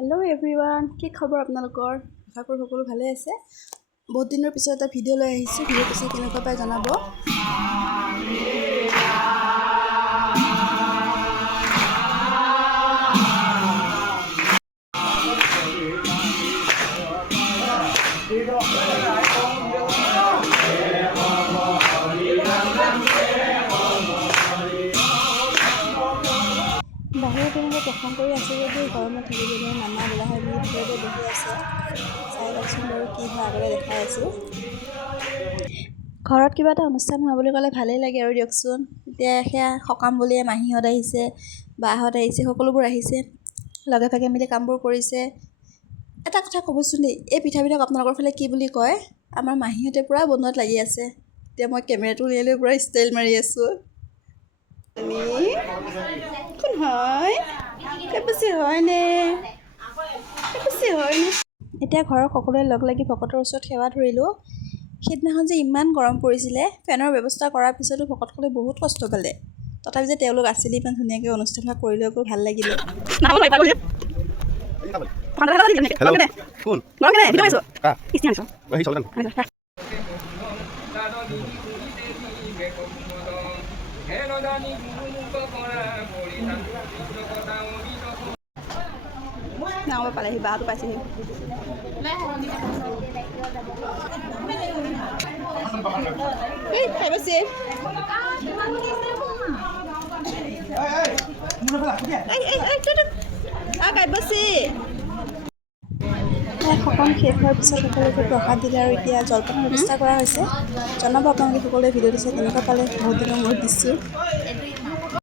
hello everyone কি খবৰ আপোনালোকৰ আশা কৰো সকলো ভালে আছে বহুত দিনৰ পিছত এটা ভিডিও লৈ আহিছো ভিডিওটো চাই কেনেকুৱা পাই জনাব বাহিৰত তেনেকৈ প্ৰসংগ কৰি আছে যদিও গৰমত থাকিবলৈ মামা বিলাহে মোৰ ভিতৰতে বহি আছে চাই লওকচোন বাৰু কি হয় আগলৈ দেখাই আছো ঘৰত কিবা এটা অনুষ্ঠান হোৱা বুলি ক'লে ভালেই লাগে আৰু দিয়কচোন এতিয়া সেয়া সকাম বুলিয়ে মাহীহঁত আহিছে বাহঁত আহিছে সকলোবোৰ আহিছে লগে ভাগে মিলি কামবোৰ কৰিছে এটা কথা ক'বচোন দেই এই পিঠাবিলাক আপোনালোকৰ ফালে কি বুলি কয় আমাৰ মাহীহঁতে পুৰা বনোৱাত লাগি আছে এতিয়া মই কেমেৰাটো উলিয়াই লৈ পুৰা ষ্টাইল মাৰি আছো কোন হয় কেপচি হয়নে এতিয়া ঘৰৰ সকলোৱে লগ লাগি ভকতৰ ওচৰত সেৱা ধৰিলোঁ সেইদিনাখন যে ইমান গৰম পৰিছিলে ফেনৰ ব্যৱস্থা কৰাৰ পিছতো ভকতসকলে বহুত কষ্ট পালে তথাপি যে তেওঁলোক আছিলে ইমান ধুনীয়াকৈ অনুষ্ঠান কৰি লৈ গৈ ভাল লাগিলে নাও পালেহি বাহঁতো পাইছেহি খাই পাইছে সকাম শেষ হোৱাৰ পিছত সকলোকে প্ৰসাদ দিলে আৰু এতিয়া জলপানৰ ব্যৱস্থা কৰা হৈছে জনাব আপোনালোকে সকলোৱে ভিডিঅ'টো চাই কেনেকুৱা পালে বহুত দিনৰ মূৰত দিছোঁ